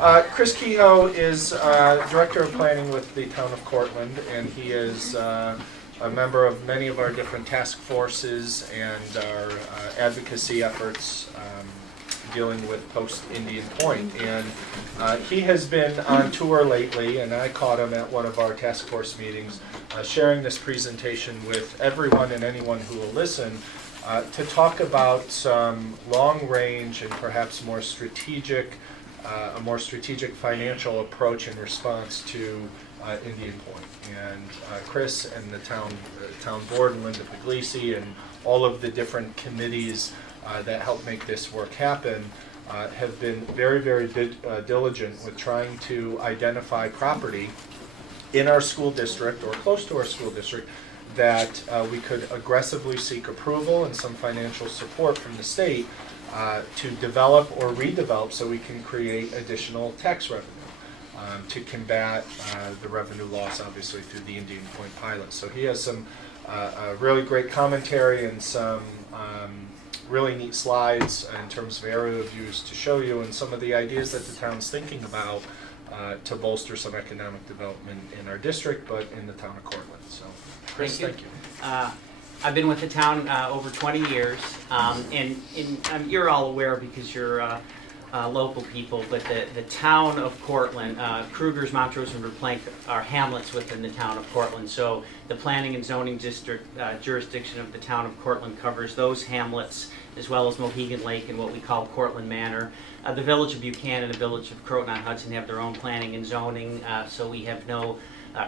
Chris Kehoe is Director of Planning with the Town of Courtland, and he is a member of many of our different task forces and our advocacy efforts dealing with post-Indian Point. And he has been on tour lately, and I caught him at one of our task force meetings sharing this presentation with everyone and anyone who will listen to talk about some long-range and perhaps more strategic a more strategic financial approach in response to Indian Point. And Chris and the town board and Linda Puglisi and all of the different committees that help make this work happen have been very, very diligent with trying to identify property in our school district or close to our school district that we could aggressively seek approval and some financial support from the state to develop or redevelop so we can create additional tax revenue to combat the revenue loss, obviously, through the Indian Point pilot. So he has some really great commentary and some really neat slides in terms of aerial views to show you and some of the ideas that the town's thinking about to bolster some economic development in our district, but in the town of Cortland. So, Chris, thank you. I've been with the town over 20 years, and you're all aware because you're local people, but the town of Cortland, Kruger's, Montrose, and Verplank are hamlets within the town of Cortland. So the planning and zoning district jurisdiction of the town of Cortland covers those hamlets, as well as Mohegan Lake and what we call Cortland Manor. The village of Buchanan and the village of Croton-on-Hudson have their own planning and zoning, so we have no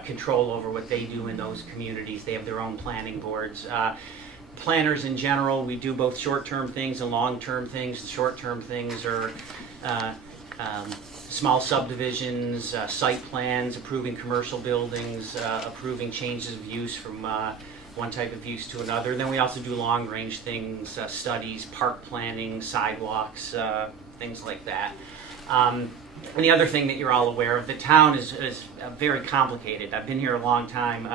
control over what they do in those communities. They have their own planning boards. Planners in general, we do both short-term things and long-term things. The short-term things are small subdivisions, site plans, approving commercial buildings, approving changes of use from one type of use to another. Then we also do long-range things, studies, park planning, sidewalks, things like that. And the other thing that you're all aware of, the town is very complicated. I've been here a long time,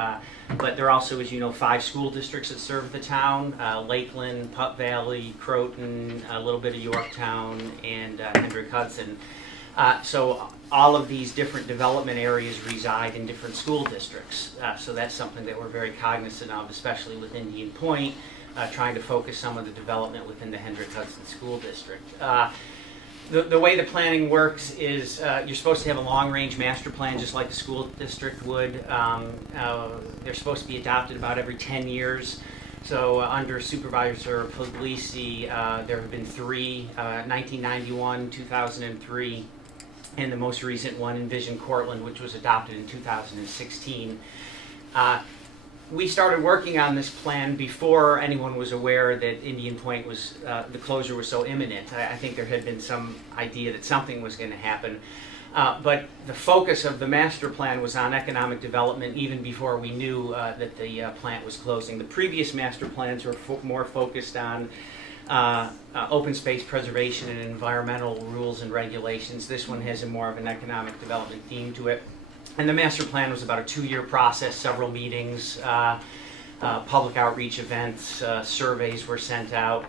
but there also, as you know, 5 school districts that serve the town: Lakeland, Putt Valley, Croton, a little bit of Yorktown, and Hendrick Hudson. So all of these different development areas reside in different school districts. So that's something that we're very cognizant of, especially with Indian Point, trying to focus some of the development within the Hendrick Hudson School District. The way the planning works is you're supposed to have a long-range master plan just like the school district would. They're supposed to be adopted about every 10 years. So under Supervisor Puglisi, there have been 3, 1991, 2003, and the most recent one, Envision Cortland, which was adopted in 2016. We started working on this plan before anyone was aware that Indian Point was, the closure was so imminent. I think there had been some idea that something was going to happen. But the focus of the master plan was on economic development even before we knew that the plant was closing. The previous master plans were more focused on open space preservation and environmental rules and regulations. This one has more of an economic development theme to it. And the master plan was about a 2-year process, several meetings, public outreach events, surveys were sent out.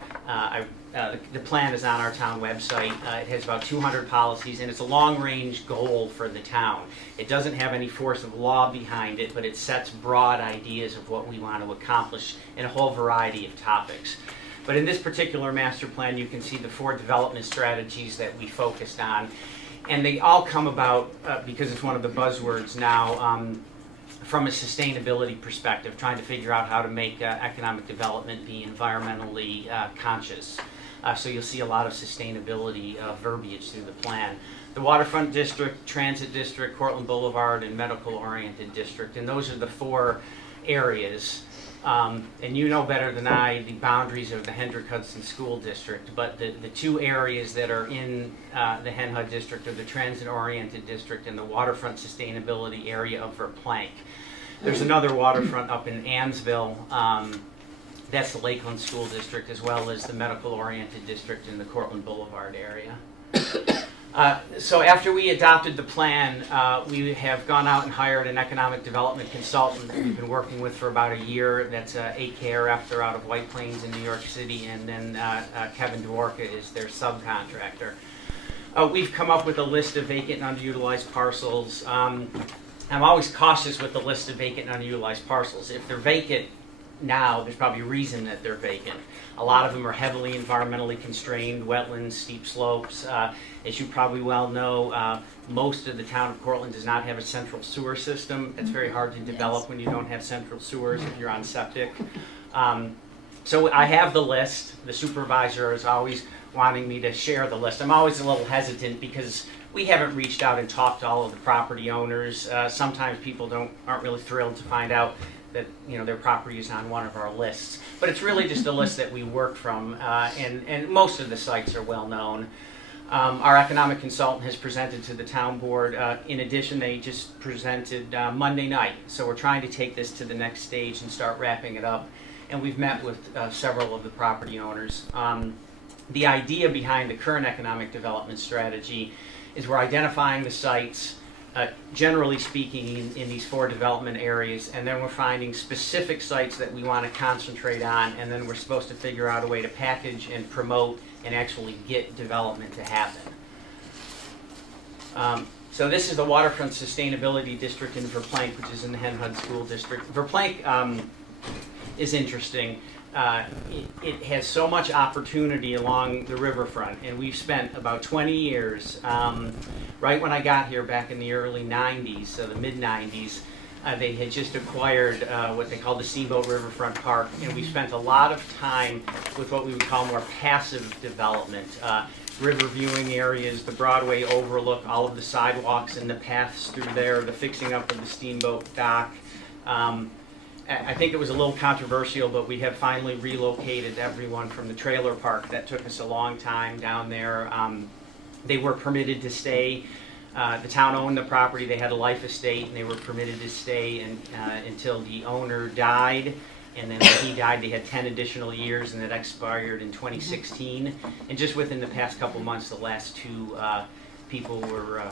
The plan is on our town website. It has about 200 policies, and it's a long-range goal for the town. It doesn't have any force of law behind it, but it sets broad ideas of what we want to accomplish in a whole variety of topics. But in this particular master plan, you can see the 4 development strategies that we focused on. And they all come about, because it's one of the buzzwords now, from a sustainability perspective, trying to figure out how to make economic development be environmentally conscious. So you'll see a lot of sustainability verbiage through the plan. The Waterfront District, Transit District, Cortland Boulevard, and Medical-Oriented District. And those are the 4 areas. And you know better than I the boundaries of the Hendrick Hudson School District, but the 2 areas that are in the Hen Hud District are the Transit-Oriented District and the Waterfront Sustainability Area of Verplank. There's another waterfront up in Ansville. That's the Lakeland School District, as well as the Medical-Oriented District in the Cortland Boulevard area. So after we adopted the plan, we have gone out and hired an economic development consultant that we've been working with for about a year. That's AKRF, they're out of White Plains in New York City, and then Kevin Dworka is their subcontractor. We've come up with a list of vacant and underutilized parcels. I'm always cautious with the list of vacant and underutilized parcels. If they're vacant now, there's probably a reason that they're vacant. A lot of them are heavily environmentally constrained, wetlands, steep slopes. As you probably well know, most of the town of Courtland does not have a central sewer system. It's very hard to develop when you don't have central sewers if you're on septic. So I have the list. The supervisor is always wanting me to share the list. I'm always a little hesitant because we haven't reached out and talked to all of the property owners. Sometimes people aren't really thrilled to find out that their property is on one of our lists. But it's really just a list that we work from, and most of the sites are well known. Our economic consultant has presented to the town board. In addition, they just presented Monday night. So we're trying to take this to the next stage and start wrapping it up. And we've met with several of the property owners. The idea behind the current economic development strategy is we're identifying the sites, generally speaking, in these 4 development areas, and then we're finding specific sites that we want to concentrate on, and then we're supposed to figure out a way to package and promote and actually get development to happen. So this is the Waterfront Sustainability District in Verplank, which is in the Hen Hud School District. Verplank is interesting. It has so much opportunity along the riverfront, and we've spent about 20 years, right when I got here back in the early 90s, so the mid-90s, they had just acquired what they call the Steamboat Riverfront Park, and we spent a lot of time with what we would call more passive development. River viewing areas, the Broadway overlook, all of the sidewalks and the paths through there, the fixing up of the steamboat dock. I think it was a little controversial, but we have finally relocated everyone from the trailer park. That took us a long time down there. They were permitted to stay. The town owned the property. They had a life estate, and they were permitted to stay until the owner died. And then when he died, they had 10 additional years, and it expired in 2016. And just within the past couple months, the last 2 people were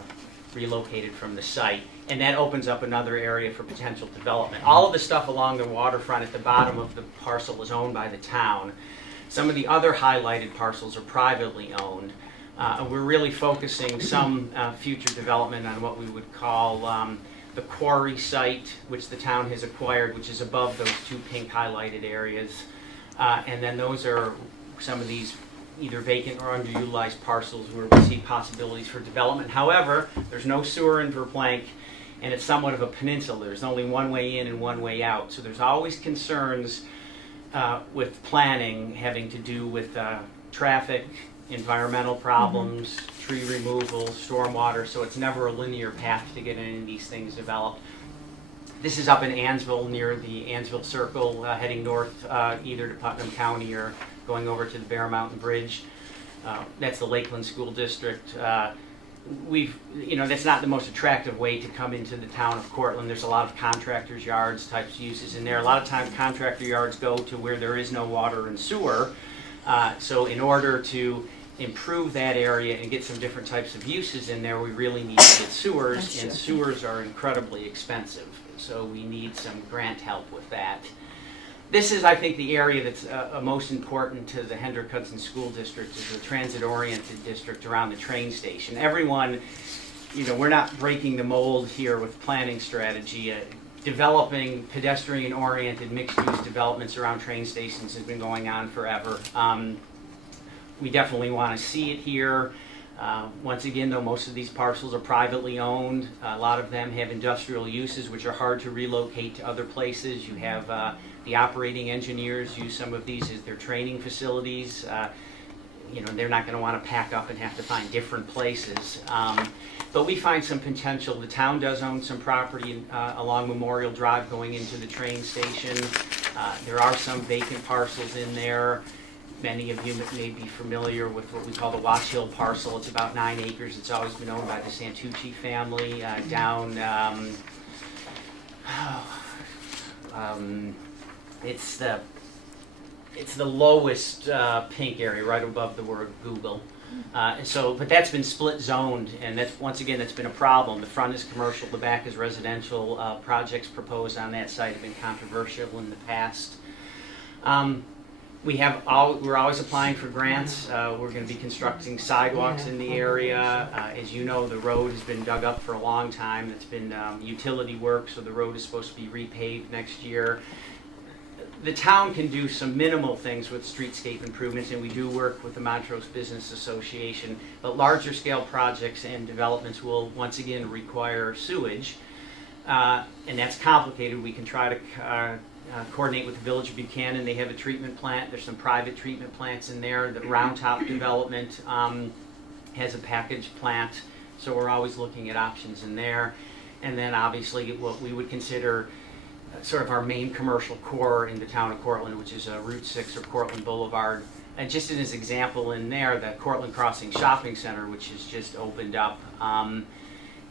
relocated from the site. And that opens up another area for potential development. All of the stuff along the waterfront at the bottom of the parcel is owned by the town. Some of the other highlighted parcels are privately owned. We're really focusing some future development on what we would call the quarry site, which the town has acquired, which is above those 2 pink highlighted areas. And then those are some of these either vacant or underutilized parcels where we see possibilities for development. However, there's no sewer in Verplank, and it's somewhat of a peninsula. There's only one way in and one way out. So there's always concerns with planning having to do with traffic, environmental problems, tree removal, stormwater, so it's never a linear path to get any of these things developed. This is up in Ansville, near the Ansville Circle, heading north either to Putnam County or going over to the Bear Mountain Bridge. That's the Lakeland School District. That's not the most attractive way to come into the town of Courtland. There's a lot of contractors' yards types uses in there. A lot of times contractor yards go to where there is no water and sewer. So in order to improve that area and get some different types of uses in there, we really need to get sewers, and sewers are incredibly expensive. So we need some grant help with that. This is, I think, the area that's most important to the Hendrick Hudson School District, is the transit-oriented district around the train station. Everyone, we're not breaking the mold here with planning strategy. Developing pedestrian-oriented mixed-use developments around train stations has been going on forever. We definitely want to see it here. Once again, though, most of these parcels are privately owned. A lot of them have industrial uses, which are hard to relocate to other places. You have the operating engineers use some of these as their training facilities. They're not going to want to pack up and have to find different places. But we find some potential. The town does own some property along Memorial Drive going into the train station. There are some vacant parcels in there. Many of you may be familiar with what we call the Watch Hill parcel. It's about 9 acres. It's always been owned by the Santucci family down. It's the lowest pink area, right above the word Google. But that's been split zoned, and once again that's been a problem. The front is commercial, the back is residential. Projects proposed on that site have been controversial in the past. We're always applying for grants. We're going to be constructing sidewalks in the area. As you know, the road has been dug up for a long time. It's been utility work, so the road is supposed to be repaved next year. The town can do some minimal things with streetscape improvements, and we do work with the Montrose Business Association, but larger scale projects and developments will once again require sewage, and that's complicated. We can try to coordinate with the Village of Buchanan. They have a treatment plant. There's some private treatment plants in there. The Round Top development has a package plant, so we're always looking at options in there. And then obviously what we would consider sort of our main commercial core in the town of Courtland, which is Route 6 or Courtland Boulevard. And just as an example in there, the Courtland Crossing Shopping Center, which has just opened up,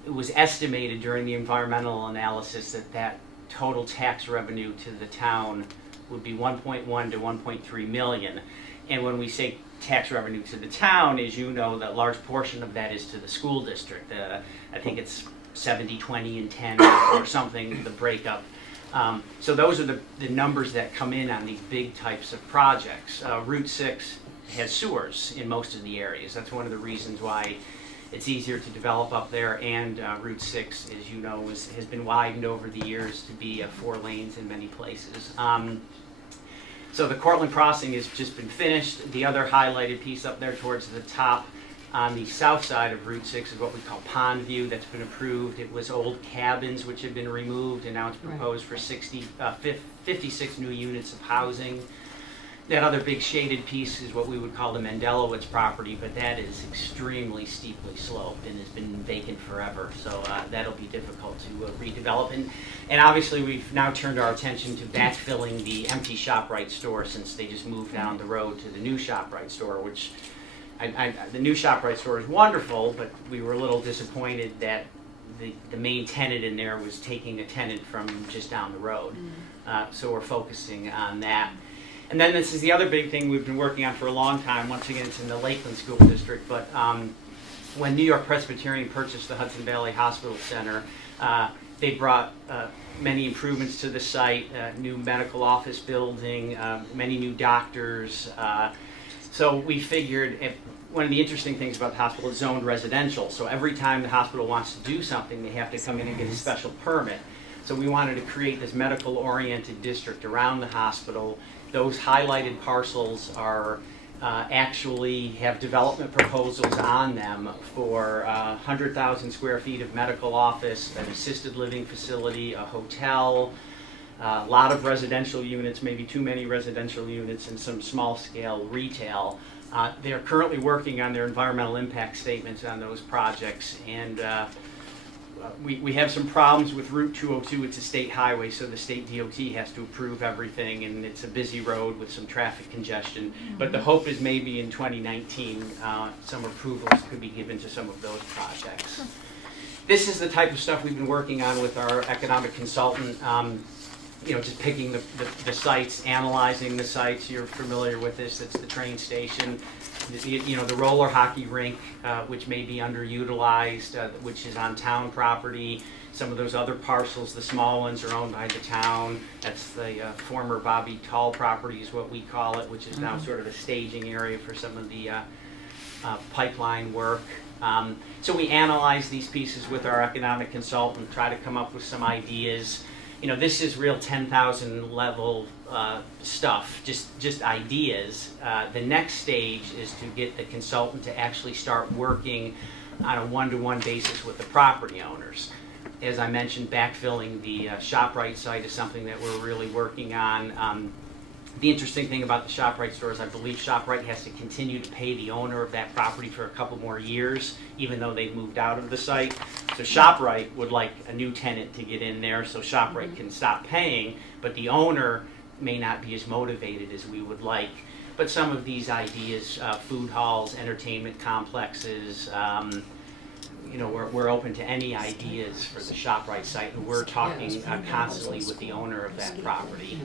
it was estimated during the environmental analysis that total tax revenue to the town would be 1.1 to 1.3 million. And when we say tax revenue to the town, as you know, that large portion of that is to the school district. I think it's 70, 20, and 10 or something, the breakup. So those are the numbers that come in on these big types of projects. Route 6 has sewers in most of the areas. That's one of the reasons why it's easier to develop up there, and Route 6, as you know, has been widened over the years to be 4 lanes in many places. So the Courtland Crossing has just been finished. The other highlighted piece up there towards the top on the south side of Route 6 is what we call Pond View. That's been approved. It was old cabins which have been removed, and now it's proposed for 56 new units of housing. That other big shaded piece is what we would call the Mendelowitz property, but that is extremely steeply sloped and has been vacant forever, so that'll be difficult to redevelop. And obviously we've now turned our attention to backfilling the empty ShopRite store, since they just moved down the road to the new ShopRite store, which the new ShopRite store is wonderful, but we were a little disappointed that the main tenant in there was taking a tenant from just down the road. So we're focusing on that. And then this is the other big thing we've been working on for a long time. Once again, it's in the Lakeland School District, but when New York Presbyterian purchased the Hudson Valley Hospital Center, they brought many improvements to the site, new medical office building, many new doctors. So we figured, one of the interesting things about the hospital is zoned residential. So every time the hospital wants to do something, they have to come in and get a special permit. So we wanted to create this medical-oriented district around the hospital. Those highlighted parcels are actually have development proposals on them for 100,000 square feet of medical office, an assisted living facility, a hotel, a lot of residential units, maybe too many residential units, and some small-scale retail. They're currently working on their environmental impact statements on those projects, and we have some problems with Route 202. It's a state highway, so the state DOT has to approve everything, and it's a busy road with some traffic congestion. But the hope is maybe in 2019 some approvals could be given to some of those projects. This is the type of stuff we've been working on with our economic consultant. Just picking the sites, analyzing the sites. You're familiar with this. It's the train station. The roller hockey rink, which may be underutilized, which is on town property. Some of those other parcels, the small ones, are owned by the town. That's the former Bobby Tall property is what we call it, which is now sort of a staging area for some of the pipeline work. So we analyze these pieces with our economic consultant, try to come up with some ideas. This is real 10,000 level stuff, just ideas. The next stage is to get the consultant to actually start working on a one-to-one basis with the property owners. As I mentioned, backfilling the ShopRite site is something that we're really working on. The interesting thing about the ShopRite store is I believe ShopRite has to continue to pay the owner of that property for a couple more years, even though they've moved out of the site. So ShopRite would like a new tenant to get in there so ShopRite can stop paying, but the owner may not be as motivated as we would like. But some of these ideas, food halls, entertainment complexes, we're open to any ideas for the ShopRite site, and we're talking constantly with the owner of that property.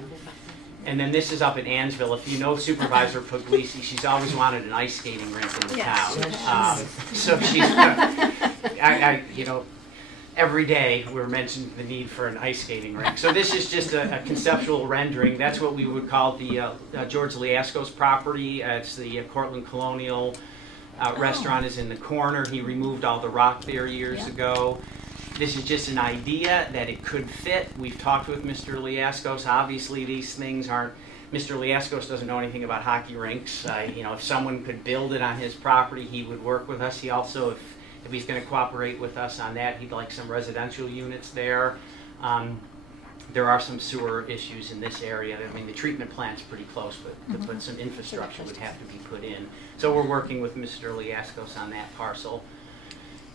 And then this is up in Ansville. If you know Supervisor Puglisi, she's always wanted an ice skating rink in the town. So she's, every day we're mentioning the need for an ice skating rink. So this is just a conceptual rendering. That's what we would call the George Liasco's property. It's the Courtland Colonial restaurant is in the corner. He removed all the rock there years ago. This is just an idea that it could fit. We've talked with Mr. Liascos. Obviously, these things aren't. Mr. Liascos doesn't know anything about hockey rinks. You know, if someone could build it on his property, he would work with us. He also, if he's going to cooperate with us on that, he'd like some residential units there. There are some sewer issues in this area. I mean, the treatment plant's pretty close, but some infrastructure would have to be put in. So we're working with Mr. Liascos on that parcel.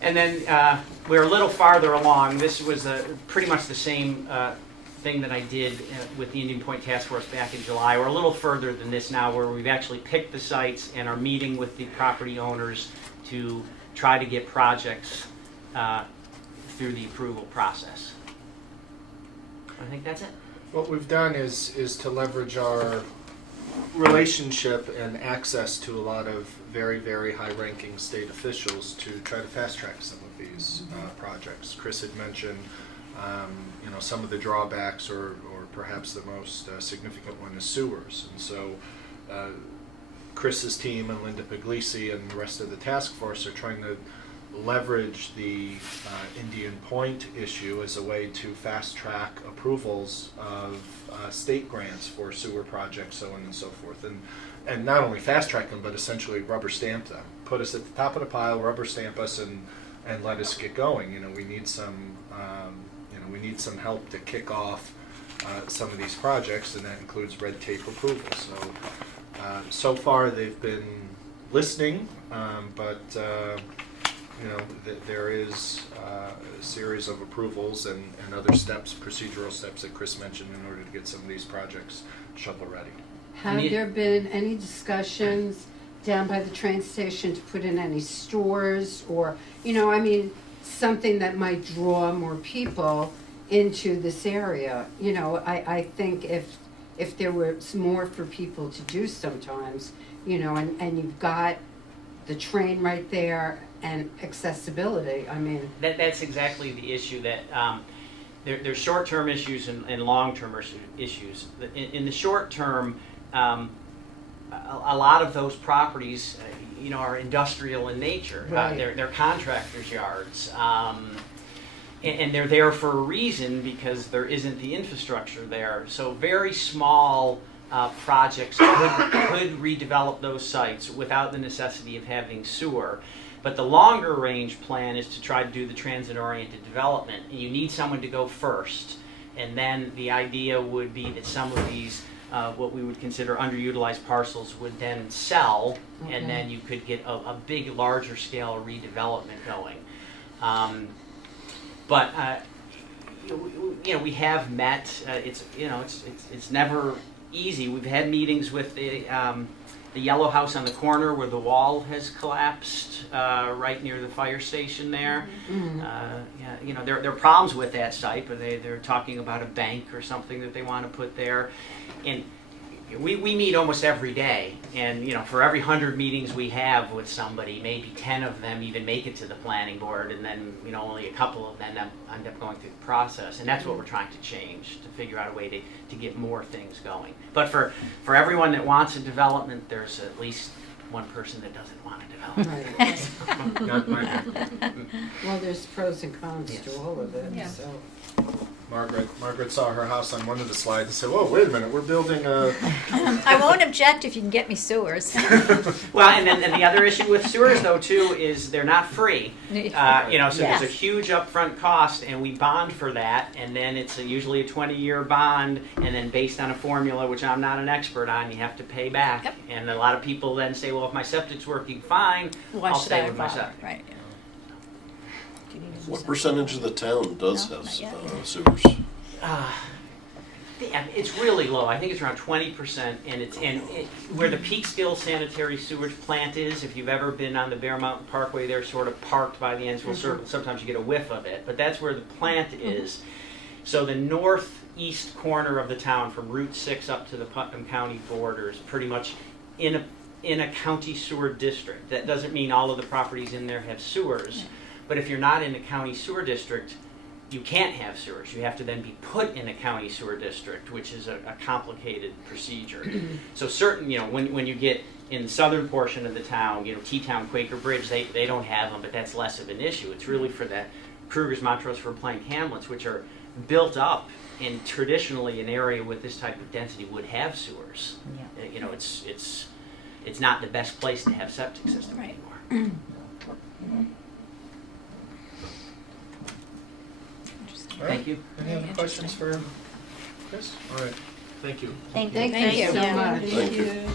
And then we're a little farther along. This was pretty much the same thing that I did with the Indian Point Task Force back in July. We're a little further than this now, where we've actually picked the sites and are meeting with the property owners to try to get projects through the approval process. I think that's it. What we've done is to leverage our relationship and access to a lot of very, very high-ranking state officials to try to fast-track some of these projects. Chris had mentioned, you know, some of the drawbacks, or perhaps the most significant one is sewers. And so Chris's team and Linda Puglisi and the rest of the task force are trying to leverage the Indian Point issue as a way to fast-track approvals of state grants for sewer projects, so on and so forth. And not only fast-track them, but essentially rubber stamp them. Put us at the top of the pile, rubber stamp us, and let us get going. You know, we need some help to kick off some of these projects, and that includes red tape approval. So so far they've been listening, but you know, there is a series of approvals and other steps, procedural steps that Chris mentioned in order to get some of these projects shovel ready. Have there been any discussions down by the train station to put in any stores, or, you know, I mean, something that might draw more people into this area? You know, I think if there was more for people to do sometimes, you know, and you've got the train right there and accessibility, I mean. That's exactly the issue, that there's short-term issues and long-term issues. In the short term, a lot of those properties, you know, are industrial in nature. Right. They're contractors' yards. And they're there for a reason, because there isn't the infrastructure there. So very small projects could redevelop those sites without the necessity of having sewer. But the longer range plan is to try to do the transit-oriented development. You need someone to go first, and then the idea would be that some of these what we would consider underutilized parcels would then sell, and then you could get a big, larger scale redevelopment going. But you know, we have met. It's never easy. We've had meetings with the yellow house on the corner where the wall has collapsed, right near the fire station there. Yeah, you know, there are problems with that site, but they're talking about a bank or something that they want to put there. And we meet almost every day, and you know, for every 100 meetings we have with somebody, maybe 10 of them even make it to the planning board, and then, you know, only a couple of them end up going through the process. And that's what we're trying to change, to figure out a way to get more things going. But for everyone that wants a development, there's at least one person that doesn't want a development. Right. Not my Well, there's pros and cons Yes. to all of it, Yeah. so. Margaret saw her house on one of the slides and said, "Whoa, wait a minute, we're building a..." I won't object if you can get me sewers. Well, and the other issue with sewers, though, too, is they're not free. You know, so Yes. there's a huge upfront cost, and we bond for that, and then it's usually a 20-year bond, and then based on a formula, which I'm not an expert on, you have to pay back. Yep. And a lot of people then say, well, if my septic's working fine, Why I'll should stay I with my bother? septic. Right. Do you need to do What something? percentage of the town does No, have not yet. sewers? It's really low. I think it's around 20%, and where the Peekskill sanitary sewage plant is, if you've ever been on the Bear Mountain Parkway, they're sort of parked by the Ensville Circle. Sometimes you get a whiff of it, but that's where the plant is. So the northeast corner of the town, from Route 6 up to the Putnam County border, is pretty much in a county sewer district. That doesn't mean all of the properties in there have sewers, but if you're not in a county sewer district, you can't have sewers. You have to then be put in a county sewer district, which is a complicated procedure. So certain, when you get in the southern portion of the town, T-Town, Quaker Bridge, they don't have them, but that's less of an issue. It's really for the Krugers, Montrose, Verplank hamlets, which are built up, and traditionally an area with this type of density would have sewers. Yeah. It's not the best place to have septic system Right. anymore. All right. Thank you. Any other questions for Chris? All right, thank you. Thank you. Thank you so Yeah. much. Thank you.